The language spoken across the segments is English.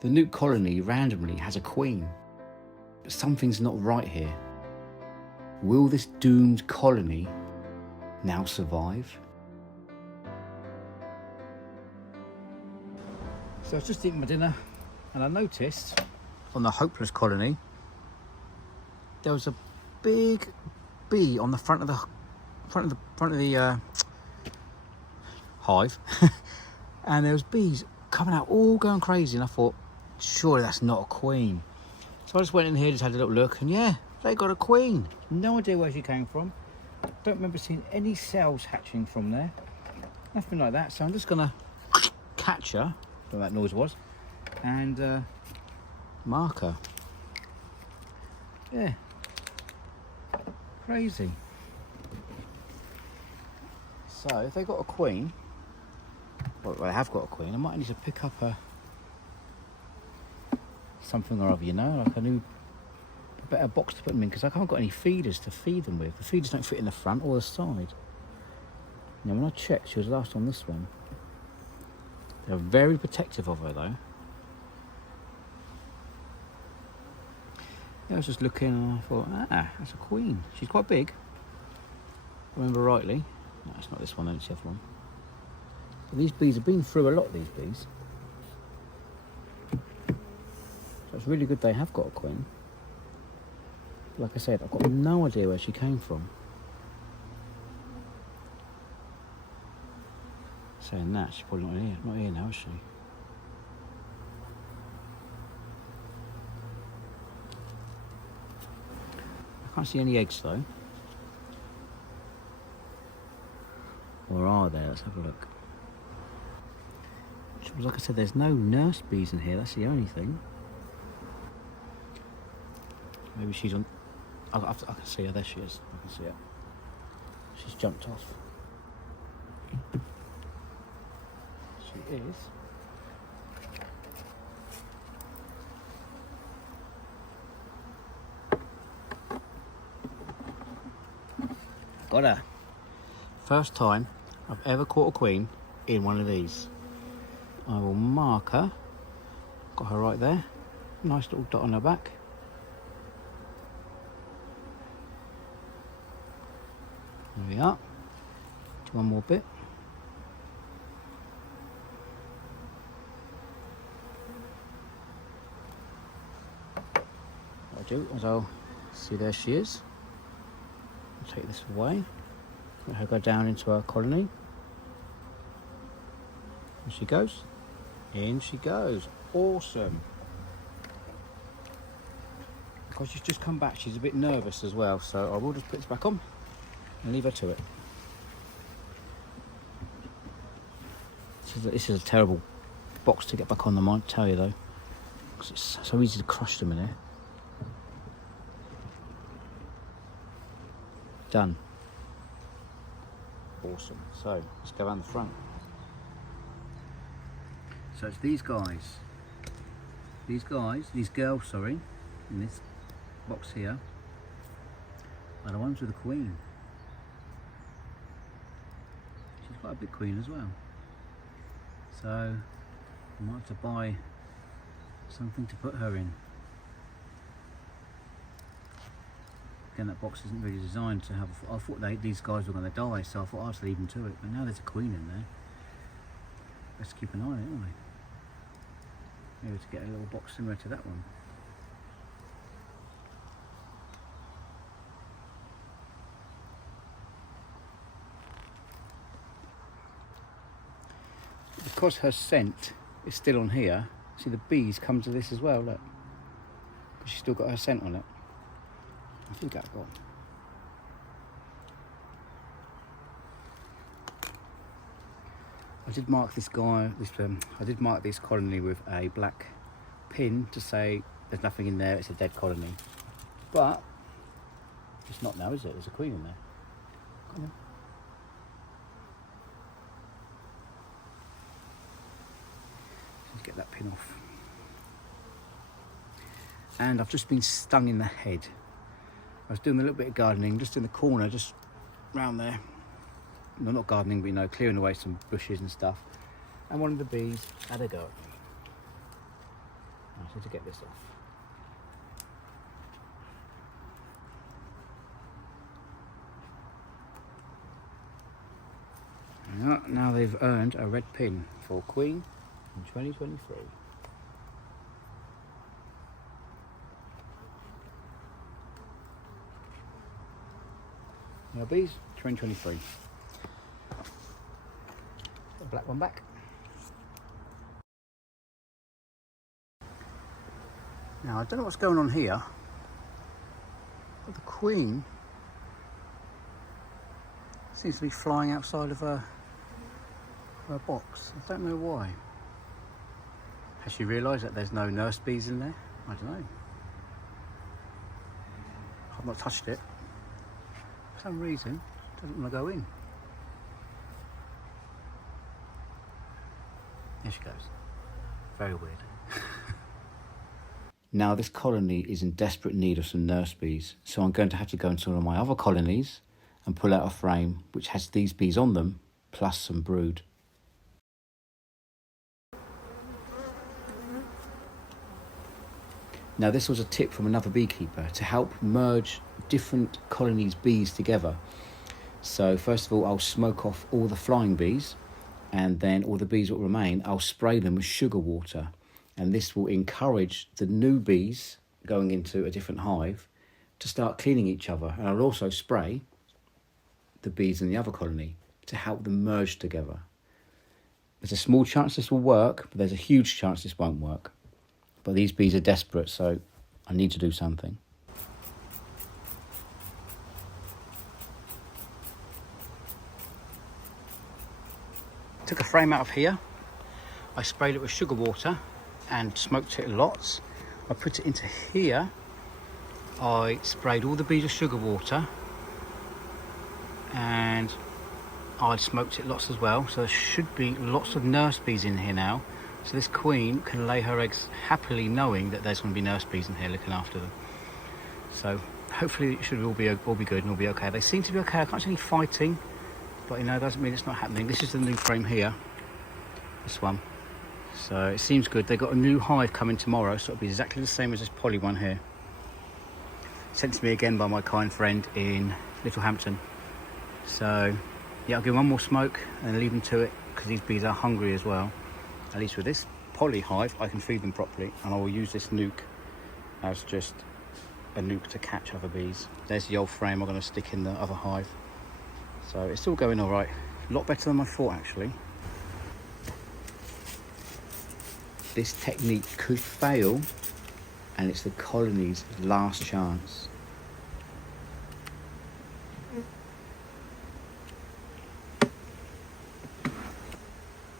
The nuke colony randomly has a queen. But something's not right here. Will this doomed colony now survive? So I was just eating my dinner and I noticed on the hopeless colony there was a big bee on the front of the hive and there was bees coming out all going crazy, and I thought surely that's not a queen. So I just went in here, just had a little look, and yeah, they got a queen. No idea where she came from. Don't remember seeing any cells hatching from there, nothing like that. So I'm just gonna catch her, what that noise was, and mark her. Yeah, crazy. So if they got a queen, well they have got a queen, I might need to pick up something or other, you know, like a better box to put them in, because I haven't got any feeders to feed them with. The feeders don't fit in the front or the side. Now when I checked, she was last on this one. They're very protective of her though. Yeah, I was just looking and I thought, that's a queen. She's quite big, if I remember rightly. No, it's not this one, it's the other one. But these bees have been through a lot, these bees. So it's really good they have got a queen. Like I said, I've got no idea where she came from. Saying that, she's probably not here now, is she? I can't see any eggs though. Or are there? Let's have a look. Like I said, there's no nurse bees in here, that's the only thing. Maybe she's on... I can see her, there she is. I can see her. She's jumped off. She is. Got her. First time I've ever caught a queen in one of these. I will mark her. Got her right there. Nice little dot on her back. There we are. Do one more bit. What I'll do is I'll see, there she is. I'll take this away. Let her go down into her colony. In she goes. In she goes. Awesome. Because she's just come back, she's a bit nervous as well, so I will just put this back on and leave her to it. This is a terrible box to get back on, I might tell you though, because it's so easy to crush them in here. Done. Awesome. So let's go around the front. So it's these girls, sorry, in this box here, are the ones with the queen. She's quite a big queen as well. So I might have to buy something to put her in. Again, that box isn't really designed to have, I thought these guys were going to die, so I thought I'd just leave them to it, but now there's a queen in there. Let's keep an eye on it, haven't we? Maybe to get a little box similar to that one. Because her scent is still on here, see the bees come to this as well, look. Because she's still got her scent on it. I think I've got. I did mark this guy, I did mark this colony with a black pin to say there's nothing in there, it's a dead colony. But it's not now, is it? There's a queen in there. Come on. Let's get that pin off. And I've just been stung in the head. I was doing a little bit of gardening just in the corner, just round there. No, not gardening, but you know, clearing away some bushes and stuff. And one of the bees had a go at me. I need to get this off. Now they've earned a red pin for Queen in 2023. Now bees, 2023. The black one back. Now I don't know what's going on here, but the Queen seems to be flying outside of her box. I don't know why. Has she realised that there's no nurse bees in there? I don't know. I've not touched it. For some reason, it doesn't want to go in. There she goes. Very weird. Now this colony is in desperate need of some nurse bees, so I'm going to have to go into one of my other colonies and pull out a frame which has these bees on them, plus some brood. Now this was a tip from another beekeeper to help merge different colonies' bees together. So first of all, I'll smoke off all the flying bees, and then all the bees that remain, I'll spray them with sugar water. And this will encourage the new bees going into a different hive to start cleaning each other. And I'll also spray the bees in the other colony to help them merge together. There's a small chance this will work, but there's a huge chance this won't work. But these bees are desperate, so I need to do something. Took a frame out of here. I sprayed it with sugar water and smoked it lots. I put it into here. I sprayed all the bees with sugar water and I smoked it lots as well. So there should be lots of nurse bees in here now. So this queen can lay her eggs happily knowing that there's going to be nurse bees in here looking after them. So hopefully it should all be good and all be okay. They seem to be okay. I can't see any fighting, but you know, it doesn't mean it's not happening. This is the new frame here, this one. So it seems good. They've got a new hive coming tomorrow, so it'll be exactly the same as this poly one here. Sent to me again by my kind friend in Littlehampton. So yeah, I'll give one more smoke and leave them to it because these bees are hungry as well. At least with this poly hive, I can feed them properly, and I will use this nuke as just a nuke to catch other bees. There's the old frame I'm going to stick in the other hive. So it's all going all right. A lot better than I thought, actually. This technique could fail, and it's the colony's last chance.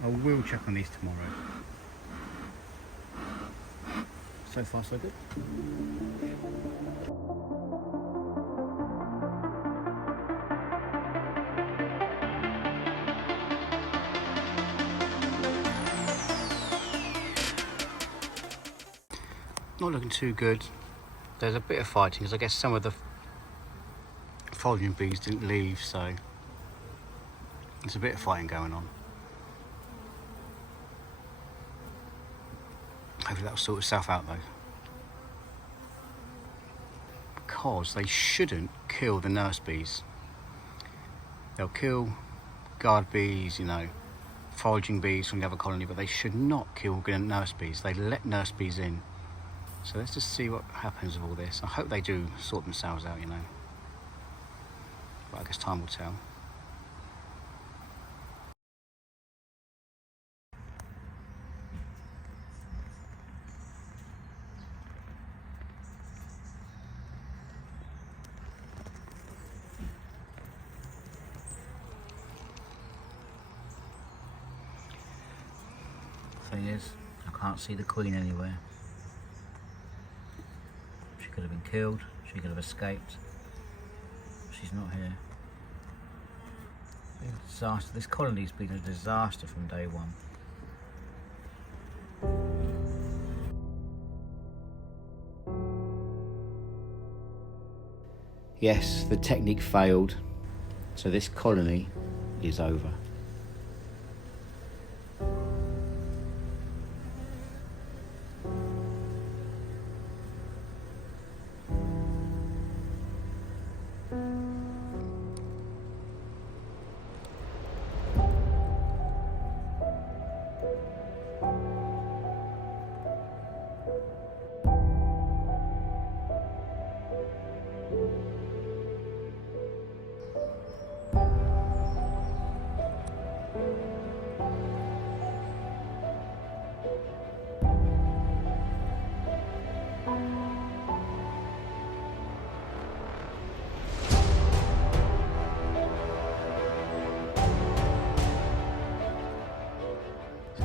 I will check on these tomorrow. So far, so good. Not looking too good. There's a bit of fighting because I guess some of the foraging bees didn't leave, so there's a bit of fighting going on. Hopefully that'll sort itself out though. Because they shouldn't kill the nurse bees. They'll kill guard bees, you know, foraging bees from the other colony, but they should not kill nurse bees. They let nurse bees in. So let's just see what happens with all this. I hope they do sort themselves out, you know. But I guess time will tell. Thing is, I can't see the queen anywhere. She could have been killed, she could have escaped. She's not here. Been a disaster. This colony's been a disaster from day one. Yes, the technique failed, so this colony is over.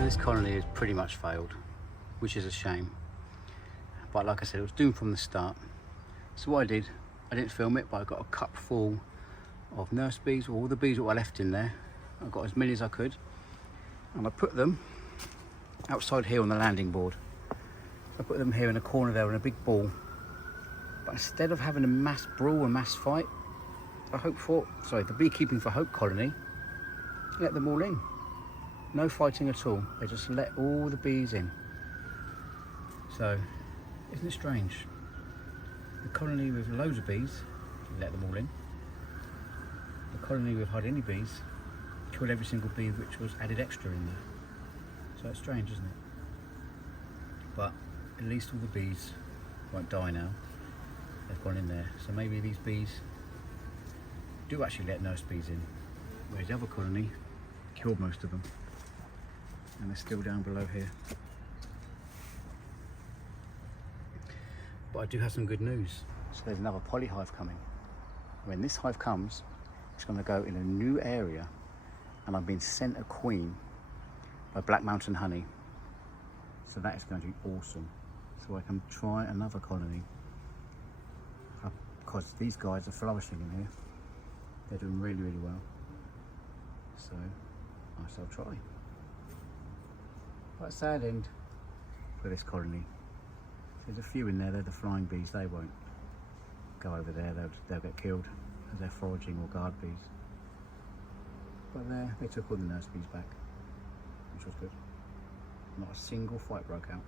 So this colony has pretty much failed, which is a shame. But like I said, it was doomed from the start. So what I did, I didn't film it, but I got a cup full of nurse bees, all the bees that were left in there. I got as many as I could, and I put them outside here on the landing board. So I put them here in a corner there in a big ball. But instead of having a mass brawl and mass fight, the Beekeeping for Hope colony let them all in. No fighting at all. They just let all the bees in. So, isn't it strange? The colony with loads of bees, let them all in. The colony with hardly any bees, killed every single bee which was added extra in there. So it's strange, isn't it? But at least all the bees won't die now. They've gone in there. So maybe these bees do actually let nurse bees in. Whereas the other colony killed most of them. And they're still down below here. But I do have some good news. So there's another polyhive coming. When this hive comes, it's going to go in a new area, and I've been sent a queen by Black Mountain Honey. So that is going to be awesome. So I can try another colony. Because these guys are flourishing in here. They're doing really, really well. So I shall try. Quite a sad end for this colony. There's a few in there, they're the flying bees, they won't go over there, they'll get killed as they're foraging or guard bees. But there, they took all the nurse bees back, which was good. Not a single fight broke out.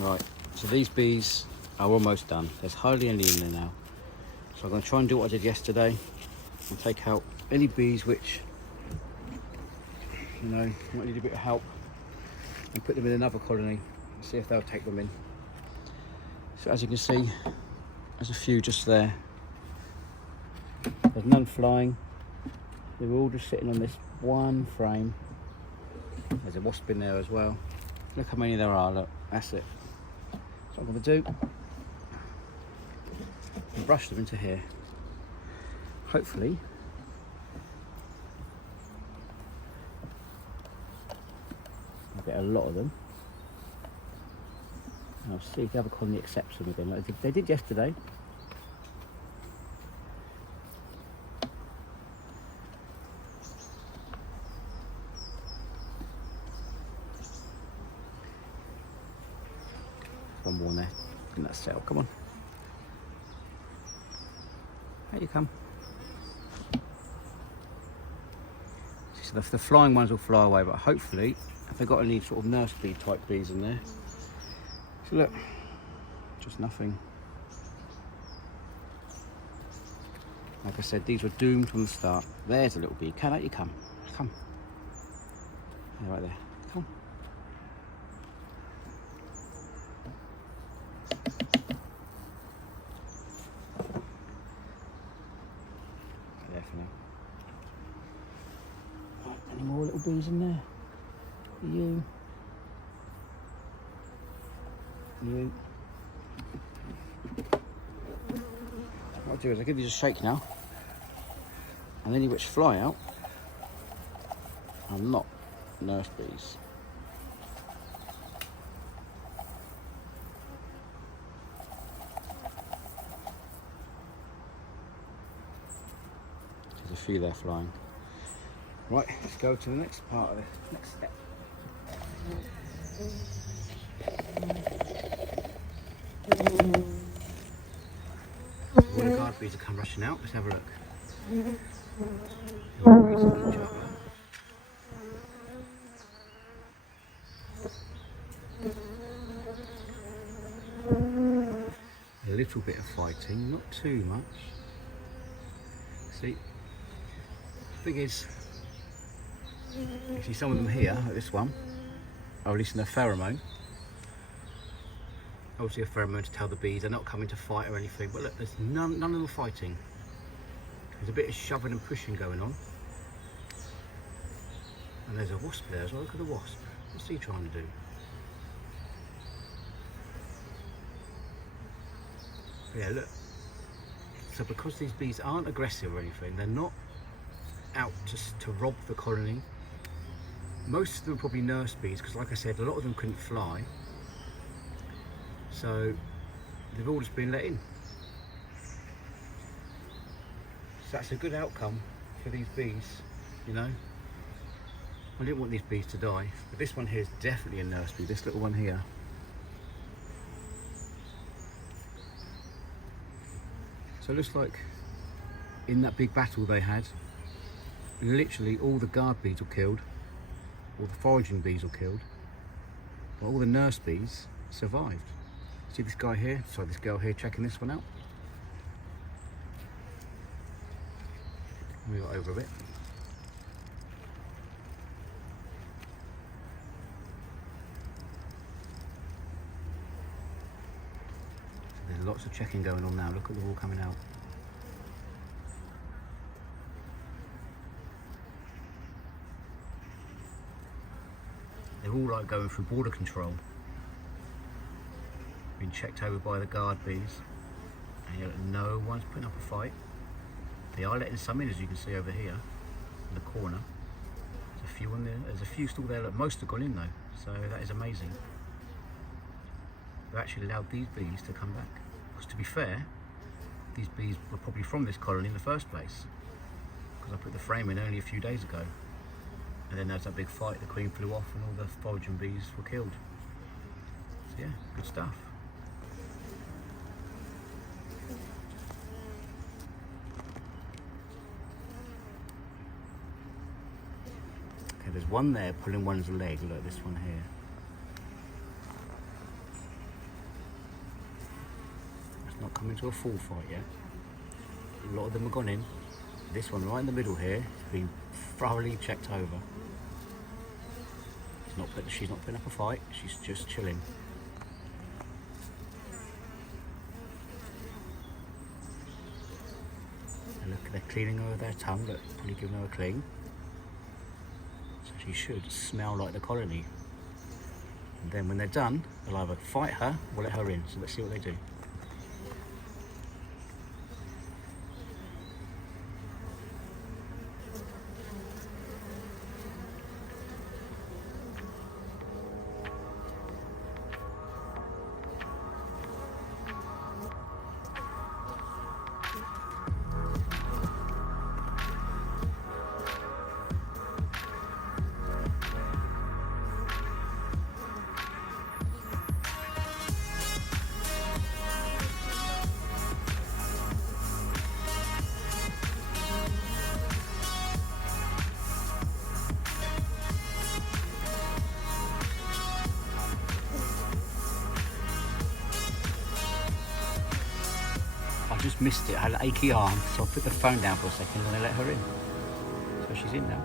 Right, so these bees are almost done. There's hardly any in there now. So I'm going to try and do what I did yesterday and take out any bees which, you know, might need a bit of help, and put them in another colony. See if they'll take them in. So as you can see, there's a few just there. There's none flying. They're all just sitting on this one frame. There's a wasp in there as well. Look how many there are, look, that's it. So what I'm going to do, I'll brush them into here. Hopefully, I'll get a lot of them. I'll see if the other colony accepts them again, like they did yesterday. One more there in that cell, come on. Here you come. So the flying ones will fly away, but hopefully, if they've got any sort of nurse bee type bees in there. So look, just nothing. Like I said, these were doomed from the start. There's a little bee. Can out you come. Come. Yeah, right there. Come. There for now. Right, any more little bees in there? You. You. What I'll do is I'll give these a shake now, and any which fly out are not nurse bees. There's a few there flying. Right, let's go to the next part of the next step. All the guard bees will come rushing out. Let's have a look. A little bit of fighting, not too much. See, the thing is, you see some of them here, like this one, are releasing a pheromone. Obviously a pheromone to tell the bees they're not coming to fight or anything, but look, there's none of them fighting. There's a bit of shoving and pushing going on. And there's a wasp there as well. Look at the wasp. What's he trying to do? But yeah, look. So because these bees aren't aggressive or anything, they're not out to rob the colony. Most of them are probably nurse bees because, like I said, a lot of them couldn't fly, so they've all just been let in. So that's a good outcome for these bees, you know. I didn't want these bees to die, but this one here is definitely a nurse bee, this little one here. So it looks like in that big battle they had, literally all the guard bees were killed, all the foraging bees were killed, but all the nurse bees survived. See this guy here, sorry, this girl here checking this one out. Move it over a bit. So there's lots of checking going on now. Look at them all coming out. They're all like going through border control, being checked over by the guard bees, and yet no one's putting up a fight. They are letting some in, as you can see over here in the corner. There's a few in there. There's a few still there. Look, most have gone in though, so that is amazing. They've actually allowed these bees to come back. Because to be fair, these bees were probably from this colony in the first place, because I put the frame in only a few days ago. And then there was that big fight, the queen flew off and all the foraging bees were killed. So yeah, good stuff. Okay, there's one there pulling one's leg, look, this one here. It's not coming to a full fight yet. A lot of them have gone in. This one right in the middle here has been thoroughly checked over. She's not putting up a fight, she's just chilling. And look, they're cleaning her their tongue, look, probably giving her a clean. So she should smell like the colony. And then when they're done, they'll either fight her or let her in. So let's see what they do. I just missed it. I had an achy arm, so I put the phone down for a second and I let her in. So she's in now.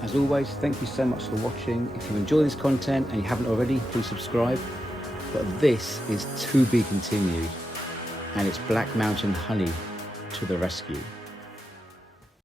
As always, thank you so much for watching. If you enjoy this content and you haven't already, please subscribe. But this is to be continued, and it's Black Mountain Honey to the rescue.